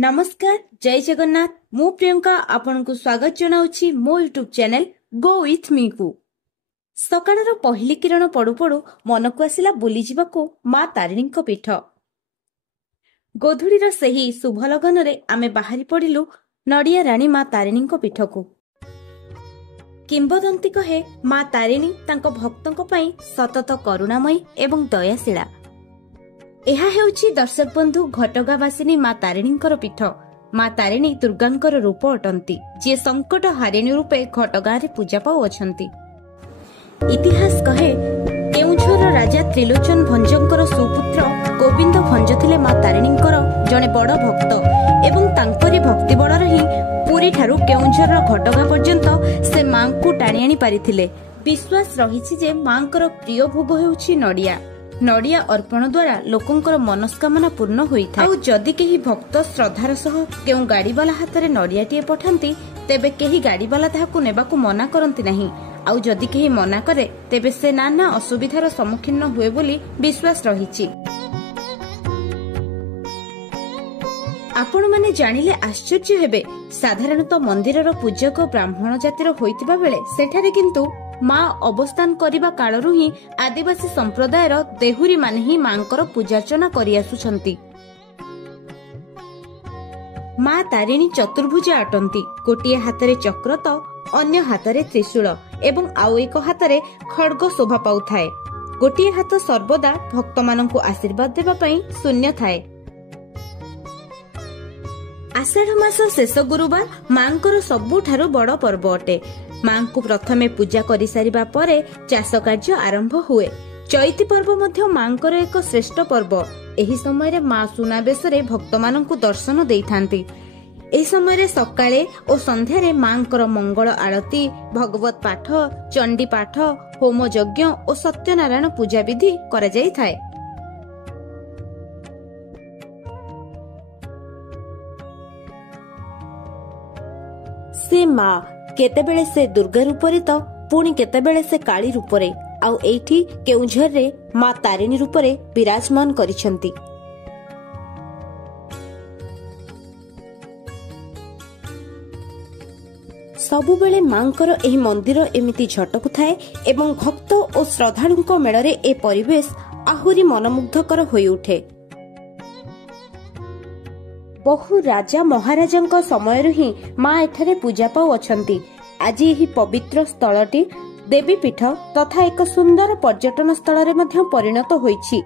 नमस्कार जय जगन्नाथ मु प्रियंका आपन को स्वागत जनाउछि मो YouTube channel go with me को। सकाळर पहिली किरण पडु पडु मन को आसिला बुली जिबाको मा तारिणी को पीठ। गोधुडीर सही शुभ लगन रे आमे बाहरी पडिलु नडिया रानी मा तारिणी को पीठ को। किंबदंती कहे मा तारिणी तांको भक्तों पई सतत करुणामयी एवं दयाशीला। ଏହା ହେଉଛି ଦର୍ଶକ ବନ୍ଧୁ ଘଟଗାଁ ବାସିନୀ ମା ତାରିଣୀଙ୍କର ପୀଠ। ମା ତାରିଣୀ ଦୁର୍ଗାଙ୍କର ରୂପ ଅଟନ୍ତି, ଯିଏ ସଙ୍କଟ ହାରିଣୀ ରୂପେ ଘଟଗାଁରେ ପୂଜା ପାଉଅଛନ୍ତି। ଇତିହାସ କହେ କେଉଁଝରର ରାଜା ତ୍ରିଲୋଚନ ଭଞ୍ଜଙ୍କର ସୁପୁତ୍ର ଗୋବିନ୍ଦ ଭଞ୍ଜ ଥିଲେ ମା ତାରିଣୀଙ୍କର ଜଣେ ବଡ଼ ଭକ୍ତ ଏବଂ ତାଙ୍କରି ଭକ୍ତି ବଳରେ ହିଁ ପୁରୀଠାରୁ କେଉଁଝରର ଘଟଗାଁ ପର୍ଯ୍ୟନ୍ତ ସେ ମାଙ୍କୁ ଟାଣି ଆଣି ପାରିଥିଲେ। ବିଶ୍ୱାସ ରହିଛି ଯେ ମାଙ୍କର ପ୍ରିୟ ଭୋଗ ହେଉଛି ନଡ଼ିଆ। नड़िया अर्पण द्वारा लोकंकर मनस्कामना पूर्ण होइथा। आउ जदि केही भक्त श्रद्धार सह केउ गाड़ीवाला हाथ रे नड़ियाटिए पठांती तेबे केही गाड़ीवाला ताहाकु नेबाकु मना करंती नाही। आउ जदि केही मना करे तेबे से नाना असुविधार सम्मुखीन हुए बोली विश्वास रहिछि। आपण माने जानिले आश्चर्य हेबे, साधारणतः मंदिरर पूजक ब्राह्मण जातिर होइतिबा बेले सेठारे किंतु माँ अवस्थान करिबा कालरु ही आदिवासी संप्रदायर देहुरी माने ही मांकर पूजार्चना करि आसुछंती। माँ तारिणी चतुर्भुजा अटंती। गोटिए हातरे चक्र तो अन्य हातरे त्रिशूल एवं आउ एक हातरे खड्ग शोभा पाउथाए। गोटिए हाथ सर्वदा भक्त माननकु आशीर्वाद देबा पई शून्य थाए। आषाढ़ मास शेष गुरुवार मांकर सबुठारु बड़ पर्व अटे। मां को प्रथमे पूजा करि सारिबा परे चाष कार्य आरंभ हुए। चैती पर्व मध्य मांकर एक श्रेष्ठ पर्व। एही समय रे मां सुनाबेश रे भक्त माननकु दर्शन देइथांती। एही समय रे सकाळे ओ संध्या रे मांकर मंगल आरती, भगवत पाठ, चंडी पाठ, होम यज्ञ और सत्यनारायण पूजा विधि करा जाई थाए। से मां केतेबेले से दुर्गा रूपरे तो पुणी केतेबेले से काली रूपरे आउ एठी केउझर रे मां तारिणी रूपरे विराजमान करिसंती। सबुबेले मांकर एही मंदिर एमिति झटकु थाए एवं भक्त और श्रद्धालुଙ୍କ मेଳରେ ए परिवेश आहुरी मनमुग्धकर होई उठे। बहु राजा महाराजांक समयरु ही मां एठारे पूजा पाउ अछंती। आज यही पवित्र स्थलटी देवी पीठ तथा एक सुंदर पर्यटन स्थल रे मध्य परिणत होईछि।